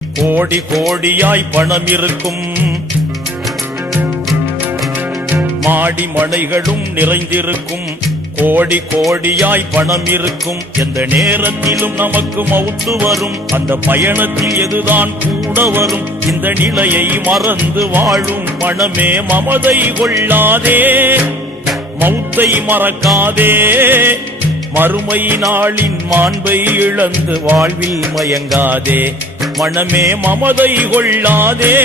கோடி கோடியாய் பணம் இருக்கும், மாடி மனைகளும் நிறைந்திருக்கும். கோடி கோடியாய் பணம் இருக்கும், எந்த நேரத்திலும் நமக்கு மவுத்து வரும். அந்த பயணத்தில் எதுதான் கூட வரும்? இந்த நிலையை மறந்து வாழும் மனமே மமதை கொள்ளாதே, மௌத்தை மறக்காதே. மறுமை நாளின் மாண்பை இழந்து வாழ்வில் மயங்காதே, மனமே மமதை கொள்ளாதே.